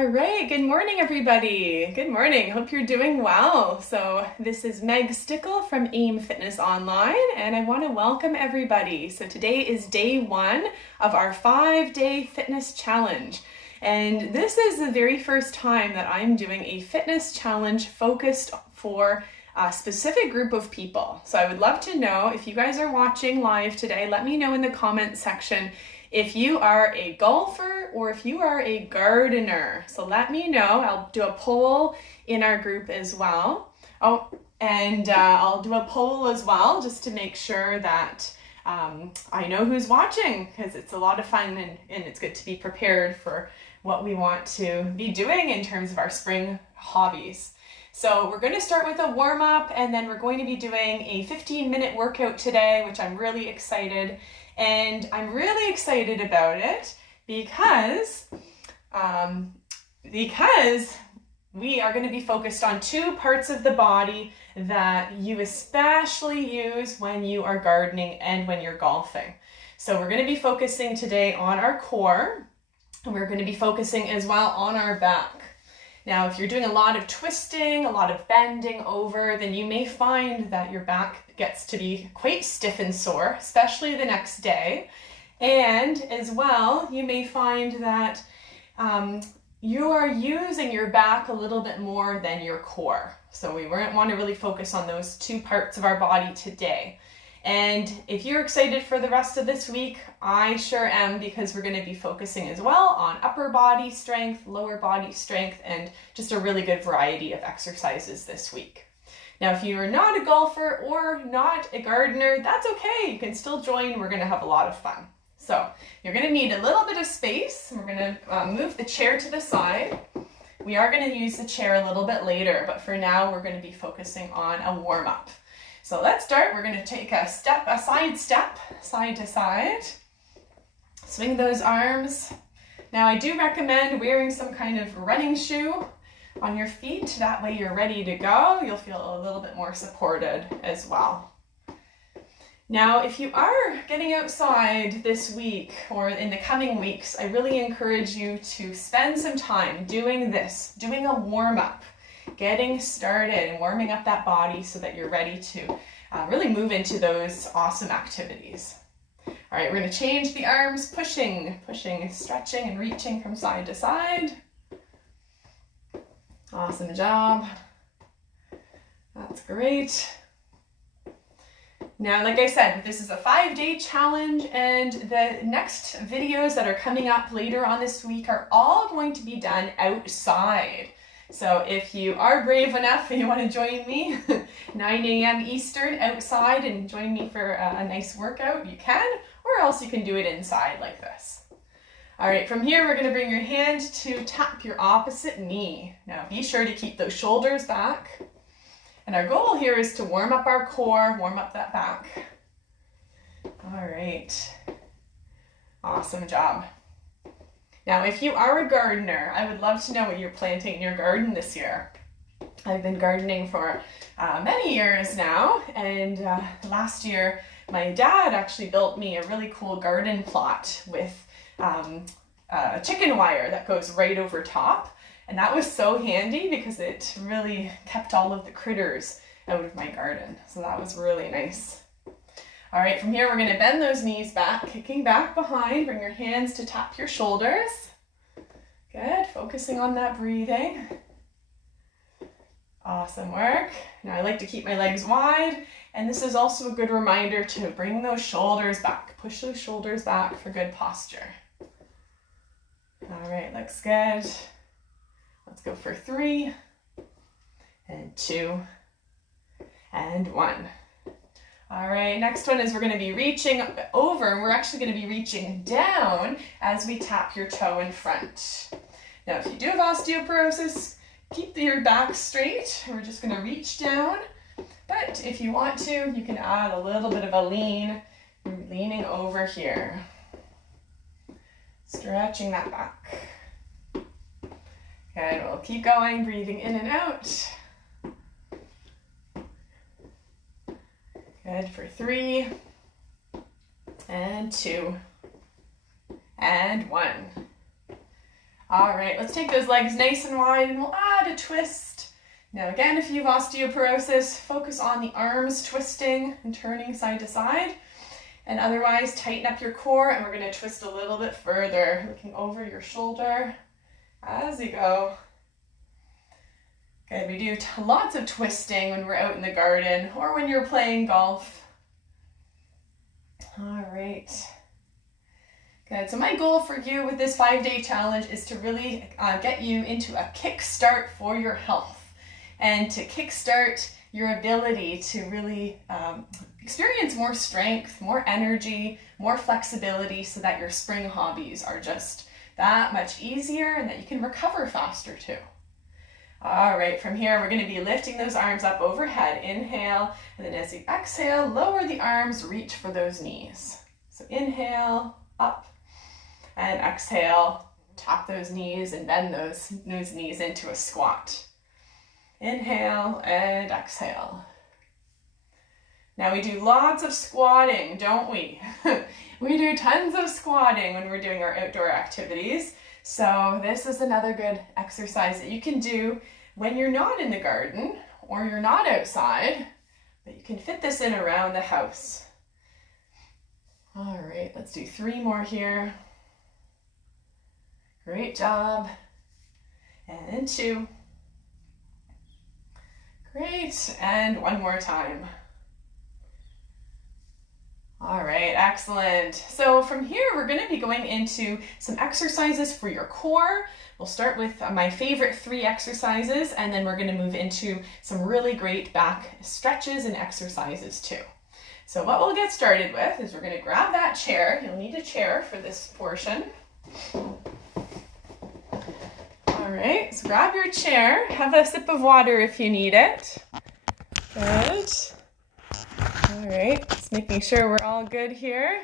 All right, good morning, everybody. Good morning. Hope you're doing well. So this is Meg Stickl from AIM Fitness Online, and I want to welcome everybody. So today is day 1 of our 5-day fitness challenge. And this is the very first time that I'm doing a fitness challenge focused for a specific group of people. So I would love to know if you guys are watching live today, let me know in the comment section if you are a golfer or if you are a gardener. So let me know. I'll do a poll in our group as well. I'll do a poll as well just to make sure that I know who's watching, because it's a lot of fun and it's good to be prepared for what we want to be doing in terms of our spring hobbies. So we're going to start with a warm-up, and then we're going to be doing a 15-minute workout today, which I'm really excited. And I'm really excited about it because we are going to be focused on 2 parts of the body that you especially use when you are gardening and when you're golfing. So we're going to be focusing today on our core, and we're going to be focusing as well on our back. Now, if you're doing a lot of twisting, a lot of bending over, then you may find that your back gets to be quite stiff and sore, especially the next day. And as well, you may find that you are using your back a little bit more than your core. So we want to really focus on those 2 parts of our body today. And if you're excited for the rest of this week, I sure am, because we're going to be focusing as well on upper body strength, lower body strength, and just a really good variety of exercises this week. Now, if you're not a golfer or not a gardener, that's okay. You can still join. We're going to have a lot of fun. So you're going to need a little bit of space. We're going to move the chair to the side. We are going to use the chair a little bit later, but for now, we're going to be focusing on a warm-up. So let's start. We're going to take a side step, side to side. Swing those arms. Now, I do recommend wearing some kind of running shoe on your feet. That way you're ready to go. You'll feel a little bit more supported as well. Now, if you are getting outside this week or in the coming weeks, I really encourage you to spend some time doing this, doing a warm-up, getting started and warming up that body so that you're ready to really move into those awesome activities. All right, we're going to change the arms, pushing, stretching and reaching from side to side. Awesome job. That's great. Now, like I said, this is a 5-day challenge, and the next videos that are coming up later on this week are all going to be done outside. So if you are brave enough and you want to join me 9 a.m. Eastern outside and join me for a nice workout, you can, or else you can do it inside like this. All right, from here, we're going to bring your hand to tap your opposite knee. Now, be sure to keep those shoulders back. And our goal here is to warm up our core, warm up that back. All right. Awesome job. Now, if you are a gardener, I would love to know what you're planting in your garden this year. I've been gardening for many years now, and last year my dad actually built me a really cool garden plot with chicken wire that goes right over top, and that was so handy because it really kept all of the critters out of my garden, so that was really nice. All right, from here we're going to bend those knees back, kicking back behind. Bring your hands to tap your shoulders. Good, focusing on that breathing. Awesome work. Now I like to keep my legs wide, and this is also a good reminder to bring those shoulders back. Push those shoulders back for good posture. All right, looks good. Let's go for 3, and 2, and 1. All right, next one is we're going to be reaching over, and we're actually going to be reaching down as we tap your toe in front. Now, if you do have osteoporosis, keep your back straight. We're just going to reach down, but if you want to, you can add a little bit of a lean, leaning over here. Stretching that back. Okay, we'll keep going, breathing in and out. Good for 3, and 2, and 1. All right, let's take those legs nice and wide and we'll add a twist. Now again, if you have osteoporosis, focus on the arms twisting and turning side to side. And otherwise, tighten up your core and we're going to twist a little bit further, looking over your shoulder as you go. Good, we do lots of twisting when we're out in the garden or when you're playing golf. All right. Good, so my goal for you with this 5-day challenge is to really get you into a kickstart for your health and to kickstart your ability to really experience more strength, more energy, more flexibility so that your spring hobbies are just that much easier and that you can recover faster too. All right, from here, we're going to be lifting those arms up overhead. Inhale, and then as you exhale, lower the arms, reach for those knees. So inhale, up, and exhale, tap those knees and bend those knees into a squat. Inhale and exhale. Now we do lots of squatting, don't we? We do tons of squatting when we're doing our outdoor activities. So this is another good exercise that you can do when you're not in the garden or you're not outside, but you can fit this in around the house. All right, let's do 3 more here. Great job. And 2. Great, and 1 more time. All right, excellent. So from here, we're going to be going into some exercises for your core. We'll start with my favorite 3 exercises, and then we're going to move into some really great back stretches and exercises too. So what we'll get started with is we're going to grab that chair. You'll need a chair for this portion. All right, so grab your chair. Have a sip of water if you need it. Good. All right, just making sure we're all good here.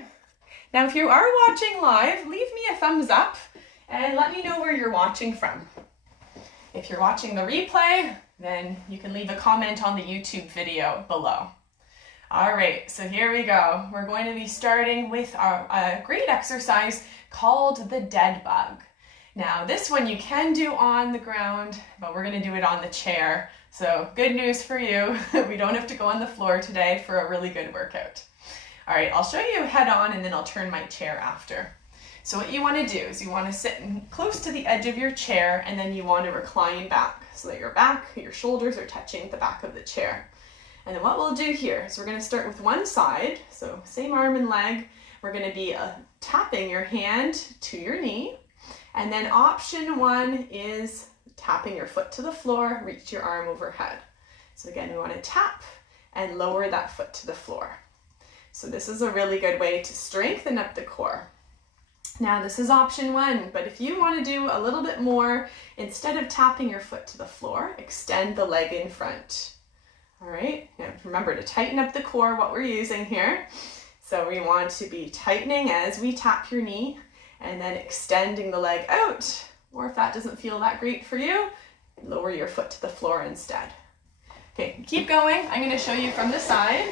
Now, if you are watching live, leave me a thumbs up and let me know where you're watching from. If you're watching the replay, then you can leave a comment on the YouTube video below. All right, so here we go. We're going to be starting with a great exercise called the dead bug. Now, this one you can do on the ground, but we're going to do it on the chair. So good news for you, we don't have to go on the floor today for a really good workout. All right, I'll show you head on and then I'll turn my chair after. So what you want to do is you want to sit close to the edge of your chair and then you want to recline back so that your shoulders are touching the back of the chair. And then what we'll do here is we're going to start with one side, so same arm and leg. We're going to be tapping your hand to your knee. And then option 1 is tapping your foot to the floor, reach your arm overhead. So again, we want to tap and lower that foot to the floor. So this is a really good way to strengthen up the core. Now this is option 1, but if you want to do a little bit more, instead of tapping your foot to the floor, extend the leg in front. All right, now remember to tighten up the core, what we're using here. So we want to be tightening as we tap your knee and then extending the leg out. Or if that doesn't feel that great for you, lower your foot to the floor instead. Okay, keep going. I'm going to show you from the side.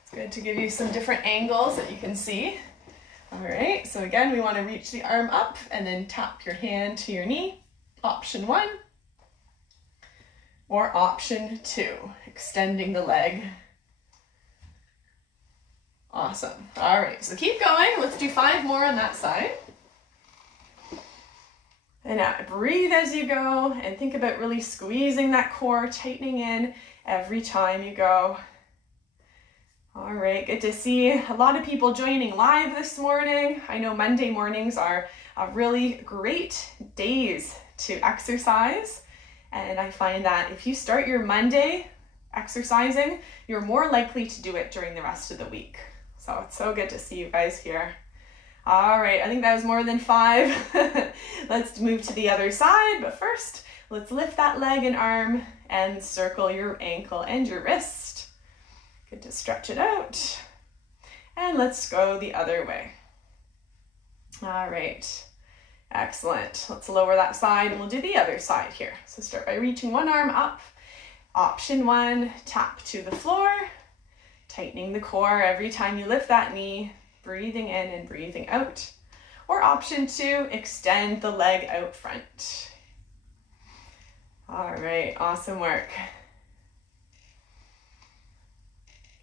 It's good to give you some different angles that you can see. All right, so again, we want to reach the arm up and then tap your hand to your knee. Option 1. Or option 2, extending the leg. Awesome. All right, so keep going. Let's do 5 more on that side. And now breathe as you go and think about really squeezing that core, tightening in every time you go. All right, good to see a lot of people joining live this morning. I know Monday mornings are really great days to exercise. And I find that if you start your Monday exercising, you're more likely to do it during the rest of the week. So it's so good to see you guys here. All right, I think that was more than 5. Let's move to the other side, but first, let's lift that leg and arm and circle your ankle and your wrist. Good to stretch it out. And let's go the other way. All right, excellent. Let's lower that side and we'll do the other side here. So start by reaching one arm up. Option 1, tap to the floor, tightening the core every time you lift that knee. Breathing in and breathing out. or option 2, extend the leg out front. All right, awesome work.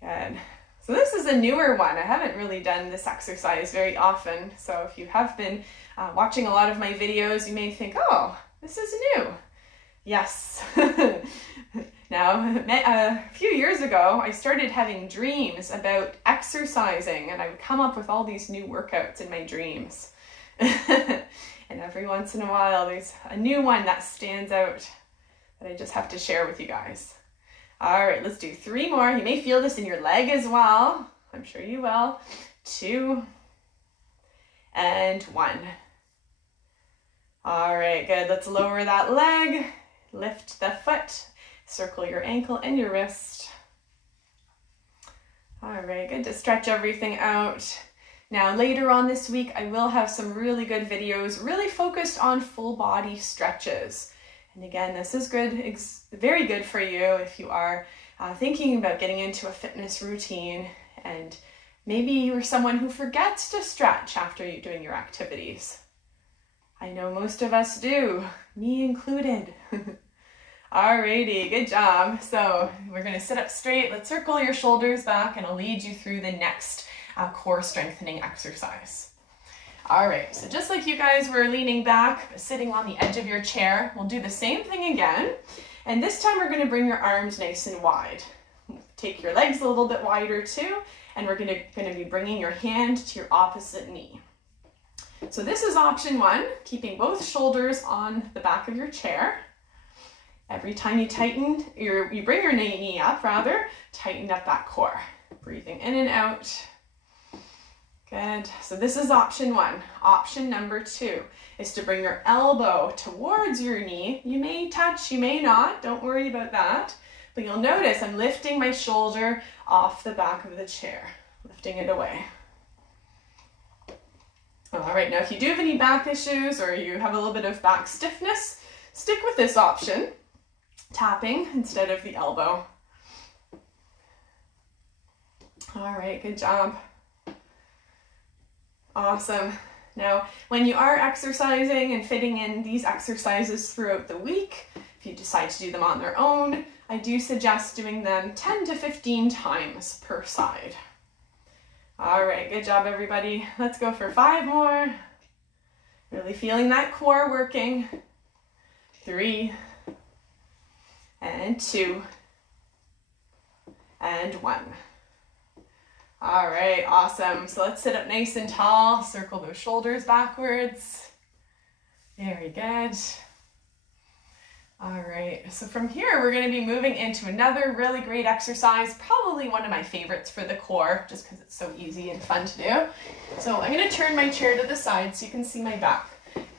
Good. So this is a newer one. I haven't really done this exercise very often. So if you have been watching a lot of my videos, you may think, oh, this is new. Yes. Now, a few years ago, I started having dreams about exercising, and I would come up with all these new workouts in my dreams. And every once in a while, there's a new one that stands out that I just have to share with you guys. All right, let's do 3 more. You may feel this in your leg as well. I'm sure you will. 2 and 1. All right, good. Let's lower that leg. Lift the foot. Circle your ankle and your wrist. All right, good to stretch everything out. Now, later on this week, I will have some really good videos, really focused on full body stretches. And again, this is good, very good for you if you are thinking about getting into a fitness routine, and maybe you're someone who forgets to stretch after you're doing your activities. I know most of us do, me included. Alrighty, good job. So we're going to sit up straight. Let's circle your shoulders back, and I'll lead you through the next core strengthening exercise. All right, so just like you guys were leaning back, sitting on the edge of your chair, we'll do the same thing again. And this time we're going to bring your arms nice and wide. Take your legs a little bit wider too, and we're going to be bringing your hand to your opposite knee. So this is option 1, keeping both shoulders on the back of your chair. Every time you tighten, you bring your knee up, tighten up that core. Breathing in and out. Good. So this is option 1. Option number 2 is to bring your elbow towards your knee. You may touch, you may not. Don't worry about that. But you'll notice I'm lifting my shoulder off the back of the chair, lifting it away. All right, now if you do have any back issues or you have a little bit of back stiffness, stick with this option, tapping instead of the elbow. All right, good job. Awesome. Now, when you are exercising and fitting in these exercises throughout the week, if you decide to do them on their own, I do suggest doing them 10 to 15 times per side. All right, good job, everybody. Let's go for 5 more. Really feeling that core working. 3 and 2 and 1. All right, awesome. So let's sit up nice and tall, circle those shoulders backwards. Very good. All right, so from here, we're gonna be moving into another really great exercise, probably one of my favorites for the core, just because it's so easy and fun to do. So I'm gonna turn my chair to the side so you can see my back.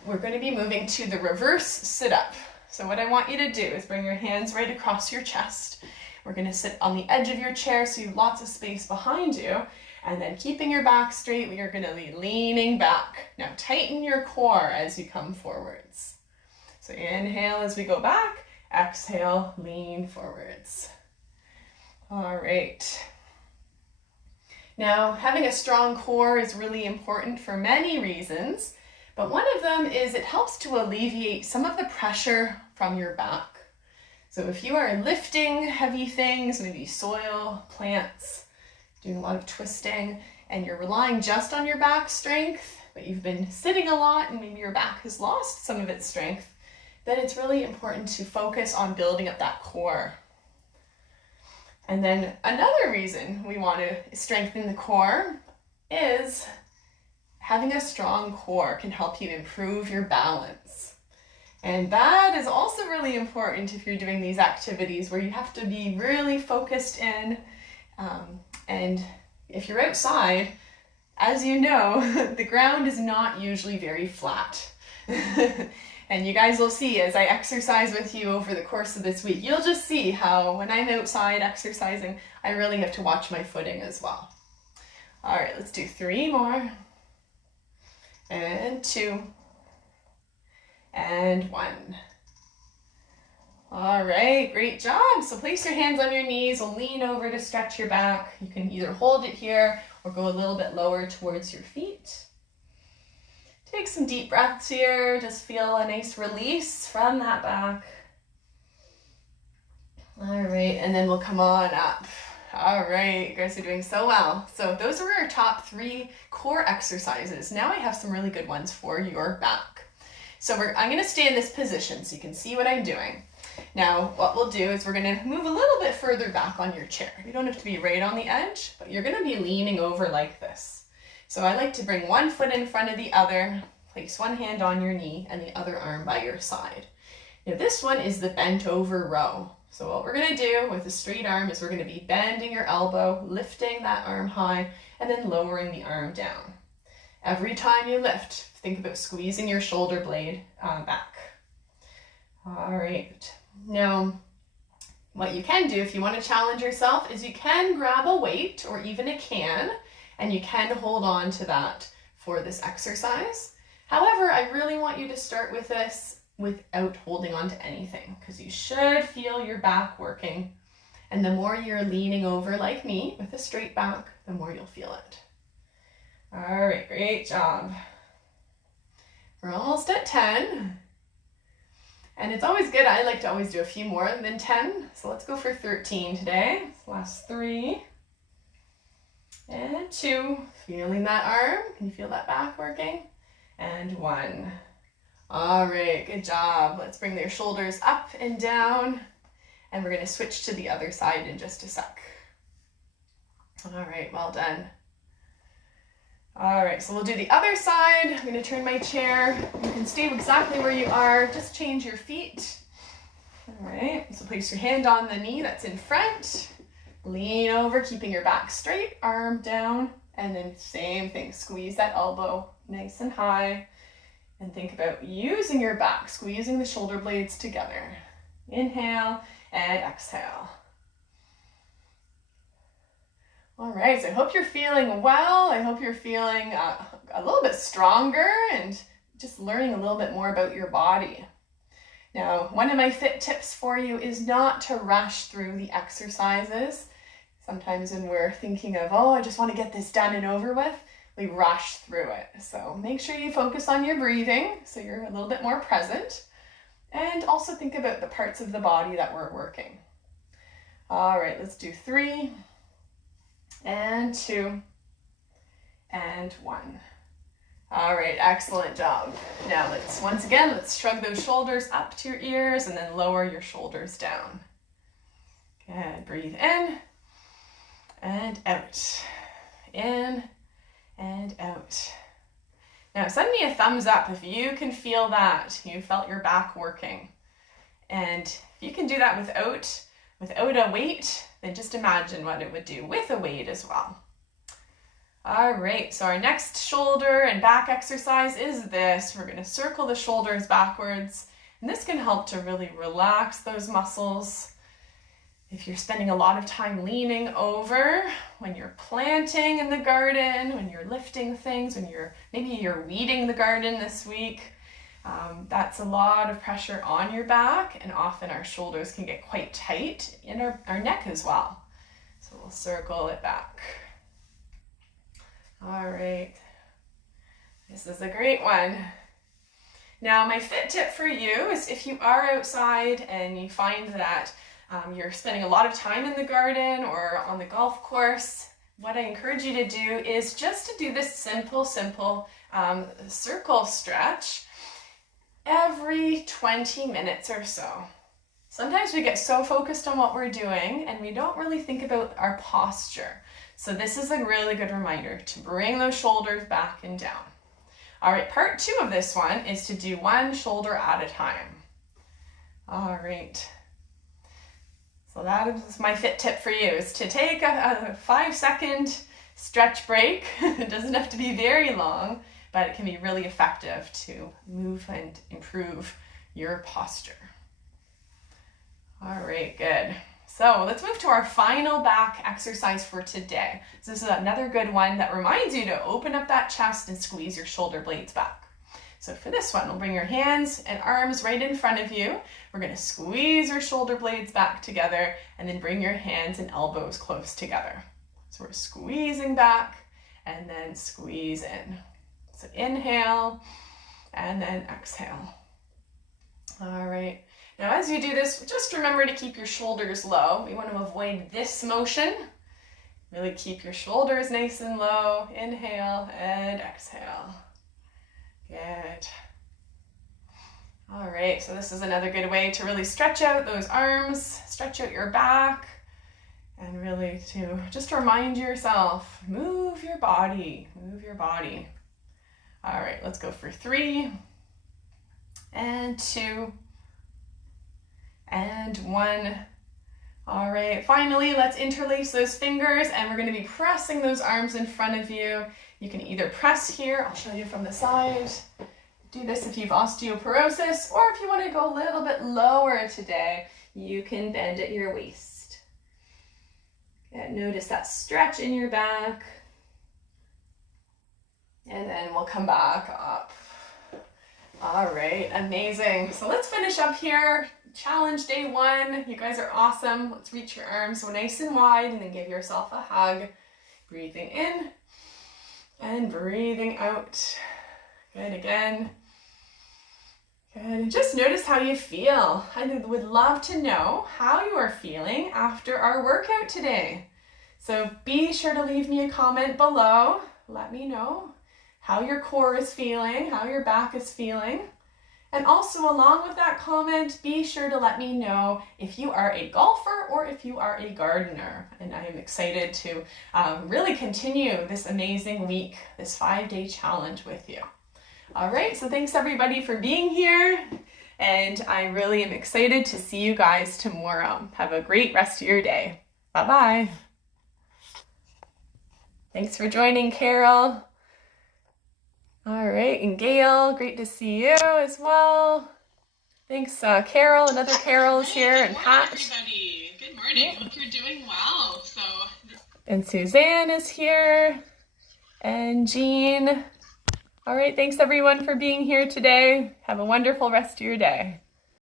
We're gonna be moving to the reverse sit-up. So what I want you to do is bring your hands right across your chest. We're going to sit on the edge of your chair so you have lots of space behind you, and then keeping your back straight, we are going to be leaning back. Now tighten your core as you come forwards. So inhale as we go back, exhale, lean forwards. All right. Now having a strong core is really important for many reasons, but one of them is it helps to alleviate some of the pressure from your back. So if you are lifting heavy things, maybe soil, plants, doing a lot of twisting, and you're relying just on your back strength, but you've been sitting a lot and maybe your back has lost some of its strength, then it's really important to focus on building up that core. And then another reason we want to strengthen the core is having a strong core can help you improve your balance. And that is also really important if you're doing these activities where you have to be really focused in. And if you're outside, as you know, the ground is not usually very flat. And you guys will see as I exercise with you over the course of this week, you'll just see how when I'm outside exercising, I really have to watch my footing as well. All right, let's do 3 more. And 2. And 1. All right, great job. So place your hands on your knees, we'll lean over to stretch your back. You can either hold it here or go a little bit lower towards your feet. Take some deep breaths here. Just feel a nice release from that back. All right, and then we'll come on up. All right, you guys are doing so well. So those were our top 3 core exercises. Now I have some really good ones for your back. So I'm gonna stay in this position so you can see what I'm doing. Now, what we'll do is we're gonna move a little bit further back on your chair. You don't have to be right on the edge, but you're gonna be leaning over like this. So I like to bring one foot in front of the other, place one hand on your knee and the other arm by your side. Now this one is the bent over row. So what we're gonna do with a straight arm is we're gonna be bending your elbow, lifting that arm high, and then lowering the arm down. Every time you lift, think about squeezing your shoulder blade back. All right. Now, what you can do if you want to challenge yourself is you can grab a weight or even a can, and you can hold on to that for this exercise. However, I really want you to start with this without holding on to anything, because you should feel your back working. And the more you're leaning over like me with a straight back, the more you'll feel it. All right, great job. We're almost at 10. And it's always good, I like to always do a few more than 10. So let's go for 13 today. Last 3. And 2. Feeling that arm. Can you feel that back working? And 1. All right, good job. Let's bring your shoulders up and down. And we're gonna switch to the other side in just a sec. All right, well done. All right, so we'll do the other side. I'm gonna turn my chair. You can stay exactly where you are, just change your feet. All right, so place your hand on the knee that's in front. Lean over, keeping your back straight, arm down, and then same thing, squeeze that elbow nice and high. And think about using your back, squeezing the shoulder blades together. Inhale and exhale. All right, so I hope you're feeling well. I hope you're feeling a little bit stronger and just learning a little bit more about your body. Now, one of my fit tips for you is not to rush through the exercises. Sometimes when we're thinking of, oh, I just want to get this done and over with, we rush through it. So make sure you focus on your breathing so you're a little bit more present. And also think about the parts of the body that we're working. All right, let's do 3, and 2, and 1. All right, excellent job. Now let's shrug those shoulders up to your ears and then lower your shoulders down. Good, breathe in and out. In and out. Now send me a thumbs up if you can feel that. You felt your back working. And if you can do that without a weight, then just imagine what it would do with a weight as well. All right, so our next shoulder and back exercise is this. We're gonna circle the shoulders backwards, and this can help to really relax those muscles. If you're spending a lot of time leaning over, when you're planting in the garden, when you're lifting things, maybe you're weeding the garden this week, that's a lot of pressure on your back, and often our shoulders can get quite tight in our neck as well. So we'll circle it back. All right, this is a great one. Now my fit tip for you is if you are outside and you find that you're spending a lot of time in the garden or on the golf course, what I encourage you to do is just to do this simple circle stretch every 20 minutes or so. Sometimes we get so focused on what we're doing and we don't really think about our posture. So this is a really good reminder to bring those shoulders back and down. All right, part 2 of this one is to do one shoulder at a time. All right. So that is my fit tip for you, is to take a 5-second stretch break. It doesn't have to be very long, but it can be really effective to move and improve your posture. All right, good. So let's move to our final back exercise for today. So this is another good one that reminds you to open up that chest and squeeze your shoulder blades back. So for this one, we'll bring your hands and arms right in front of you. We're gonna squeeze your shoulder blades back together and then bring your hands and elbows close together. So we're squeezing back and then squeeze in. So inhale and then exhale. All right. Now, as you do this, just remember to keep your shoulders low. We want to avoid this motion. Really keep your shoulders nice and low. Inhale and exhale. Good. All right, so this is another good way to really stretch out those arms, stretch out your back, and really to just remind yourself, move your body, move your body. All right, let's go for 3 and 2 and 1. All right, finally, let's interlace those fingers, and we're going to be pressing those arms in front of you. You can either press here, I'll show you from the side. Do this if you've osteoporosis, or if you want to go a little bit lower today, you can bend at your waist. And notice that stretch in your back. And then we'll come back up. All right, amazing. So let's finish up here. Challenge day 1. You guys are awesome. Let's reach your arms so nice and wide, and then give yourself a hug. Breathing in and breathing out. Good, again. Good. Just notice how you feel. I would love to know how you are feeling after our workout today. So be sure to leave me a comment below. Let me know how your core is feeling, how your back is feeling. And also, along with that comment, be sure to let me know if you are a golfer or if you are a gardener. And I am excited to really continue this amazing week, this 5-day challenge with you. All right, so thanks everybody for being here, and I really am excited to see you guys tomorrow. Have a great rest of your day. Bye-bye. Thanks for joining, Carol. All right, and Gail, great to see you as well. Thanks, Carol. Another Carol is here, and Pat. Everybody. Good morning. Hope you're doing well. And Suzanne is here, and Jean. All right, thanks everyone for being here today. Have a wonderful rest of your day.